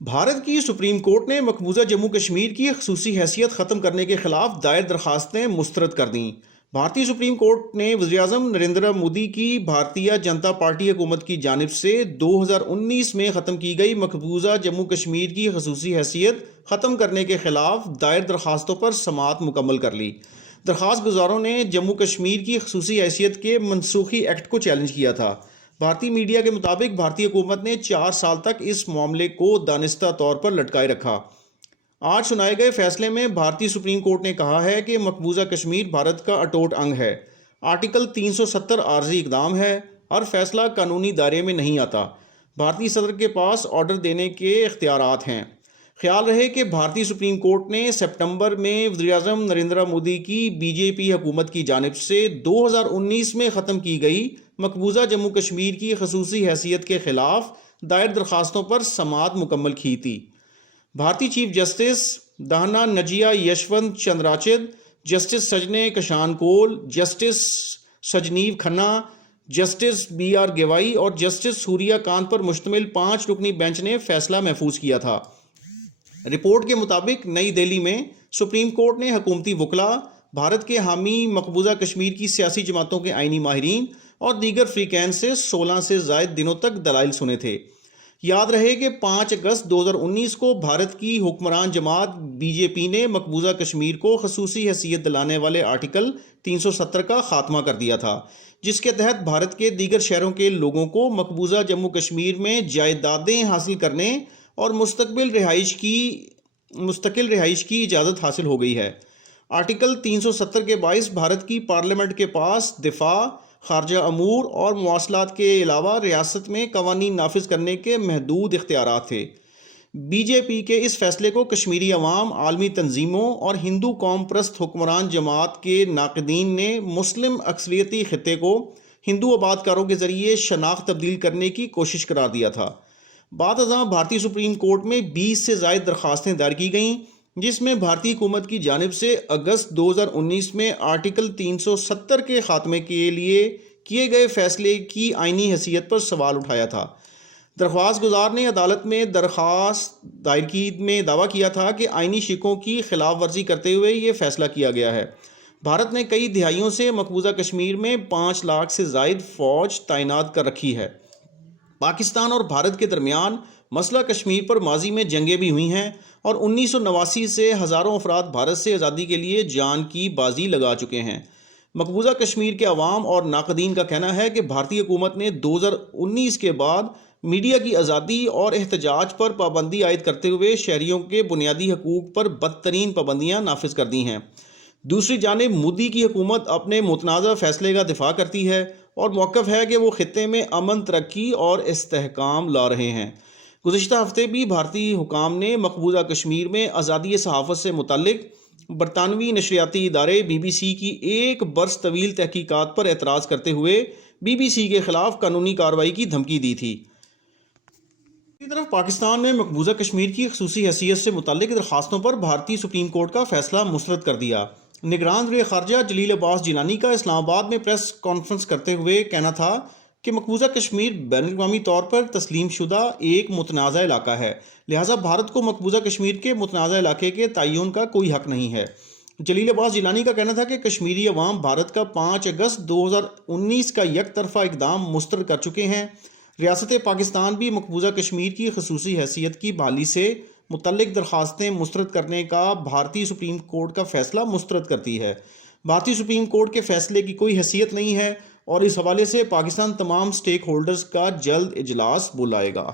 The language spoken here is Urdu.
بھارت کی سپریم کورٹ نے مقبوضہ جموں کشمیر کی خصوصی حیثیت ختم کرنے کے خلاف دائر درخواستیں مسترد کر دیں۔ بھارتی سپریم کورٹ نے وزیراعظم نریندر مودی کی بھارتیہ جنتا پارٹی حکومت کی جانب سے 2019 میں ختم کی گئی مقبوضہ جموں کشمیر کی خصوصی حیثیت ختم کرنے کے خلاف دائر درخواستوں پر سماعت مکمل کر لی۔ درخواست گزاروں نے جموں کشمیر کی خصوصی حیثیت کے منسوخی ایکٹ کو چیلنج کیا تھا۔ بھارتی میڈیا کے مطابق بھارتی حکومت نے 4 سال تک اس معاملے کو دانستہ طور پر لٹکائے رکھا۔ آج سنائے گئے فیصلے میں بھارتی سپریم کورٹ نے کہا ہے کہ مقبوضہ کشمیر بھارت کا اٹوٹ انگ ہے۔ آرٹیکل 370 عارضی اقدام ہے، ہر فیصلہ قانونی دائرے میں نہیں آتا۔ بھارتی صدر کے پاس آرڈر دینے کے اختیارات ہیں۔ خیال رہے کہ بھارتی سپریم کورٹ نے سپٹمبر میں وزیراعظم نریندر مودی کی بی جے پی حکومت کی جانب سے 2019 میں ختم کی گئی مقبوضہ جموں کشمیر کی خصوصی حیثیت کے خلاف دائر درخواستوں پر سماعت مکمل کی تھی۔ بھارتی chief justice Dhananjaya Yashwant Chandrachud, justice Sanjay Kishan Kaul, justice Sanjiv Khanna, justice B R Gavai اور جسٹس سوریہ کانت پر مشتمل 5 رکنی بینچ نے فیصلہ محفوظ کیا تھا۔ رپورٹ کے مطابق نئی دہلی میں سپریم کورٹ نے حکومتی وکلاء، بھارت کے حامی مقبوضہ کشمیر کی سیاسی جماعتوں کے آئینی ماہرین اور دیگر فریقین سے 16 سے زائد دنوں تک دلائل سنے تھے۔ یاد رہے کہ 5 اگست 2019 کو بھارت کی حکمران جماعت بی جے پی نے مقبوضہ کشمیر کو خصوصی حیثیت دلانے والے آرٹیکل 370 کا خاتمہ کر دیا تھا، جس کے تحت بھارت کے دیگر شہروں کے لوگوں کو مقبوضہ جموں کشمیر میں جائیدادیں حاصل کرنے اور مستقل رہائش کی اجازت حاصل ہو گئی ہے۔ آرٹیکل 370 کے باعث بھارت کی پارلیمنٹ کے پاس دفاع، خارجہ امور اور مواصلات کے علاوہ ریاست میں قوانین نافذ کرنے کے محدود اختیارات تھے۔ بی جے پی کے اس فیصلے کو کشمیری عوام، عالمی تنظیموں اور ہندو قوم پرست حکمران جماعت کے ناقدین نے مسلم اکثریتی خطے کو ہندو آباد کاروں کے ذریعے شناخت تبدیل کرنے کی کوشش قرار دیا تھا۔ بعد ازاں بھارتی سپریم کورٹ میں 20 سے زائد درخواستیں دائر کی گئیں، جس میں بھارتی حکومت کی جانب سے اگست 2019 میں آرٹیکل 370 کے خاتمے کے لیے کیے گئے فیصلے کی آئینی حیثیت پر سوال اٹھایا تھا۔ درخواست گزار نے عدالت میں درخواست دائرگی میں دعویٰ کیا تھا کہ آئینی شقوں کی خلاف ورزی کرتے ہوئے یہ فیصلہ کیا گیا ہے۔ بھارت نے کئی دہائیوں سے مقبوضہ کشمیر میں 5 لاکھ سے زائد فوج تعینات کر رکھی ہے۔ پاکستان اور بھارت کے درمیان مسئلہ کشمیر پر ماضی میں جنگیں بھی ہوئی ہیں اور 1989 سے ہزاروں افراد بھارت سے آزادی کے لیے جان کی بازی لگا چکے ہیں۔ مقبوضہ کشمیر کے عوام اور ناقدین کا کہنا ہے کہ بھارتی حکومت نے 2019 کے بعد میڈیا کی آزادی اور احتجاج پر پابندی عائد کرتے ہوئے شہریوں کے بنیادی حقوق پر بدترین پابندیاں نافذ کر دی ہیں۔ دوسری جانب مودی کی حکومت اپنے متنازع فیصلے کا دفاع کرتی ہے اور موقف ہے کہ وہ خطے میں امن، ترقی اور استحکام لا رہے ہیں۔ گزشتہ ہفتے بھی بھارتی حکام نے مقبوضہ کشمیر میں آزادی صحافت سے متعلق برطانوی نشریاتی ادارے بی بی سی کی 1 برس طویل تحقیقات پر اعتراض کرتے ہوئے بی بی سی کے خلاف قانونی کارروائی کی دھمکی دی تھی۔ دوسری طرف پاکستان نے مقبوضہ کشمیر کی خصوصی حیثیت سے متعلق درخواستوں پر بھارتی سپریم کورٹ کا فیصلہ مسترد کر دیا۔ نگران وزیر خارجہ جلیل عباس جیلانی کا اسلام آباد میں پریس کانفرنس کرتے ہوئے کہنا تھا کہ مقبوضہ کشمیر بین الاقوامی طور پر تسلیم شدہ ایک متنازع علاقہ ہے، لہٰذا بھارت کو مقبوضہ کشمیر کے متنازع علاقے کے تعین کا کوئی حق نہیں ہے۔ جلیل عباس جیلانی کا کہنا تھا کہ کشمیری عوام بھارت کا 5 اگست 2019 کا یک طرفہ اقدام مسترد کر چکے ہیں۔ ریاست پاکستان بھی مقبوضہ کشمیر کی خصوصی حیثیت کی بحالی سے متعلق درخواستیں مسترد کرنے کا بھارتی سپریم کورٹ کا فیصلہ مسترد کرتی ہے۔ بھارتی سپریم کورٹ کے فیصلے کی کوئی حیثیت نہیں ہے اور اس حوالے سے پاکستان تمام سٹیک ہولڈرز کا جلد اجلاس بلائے گا۔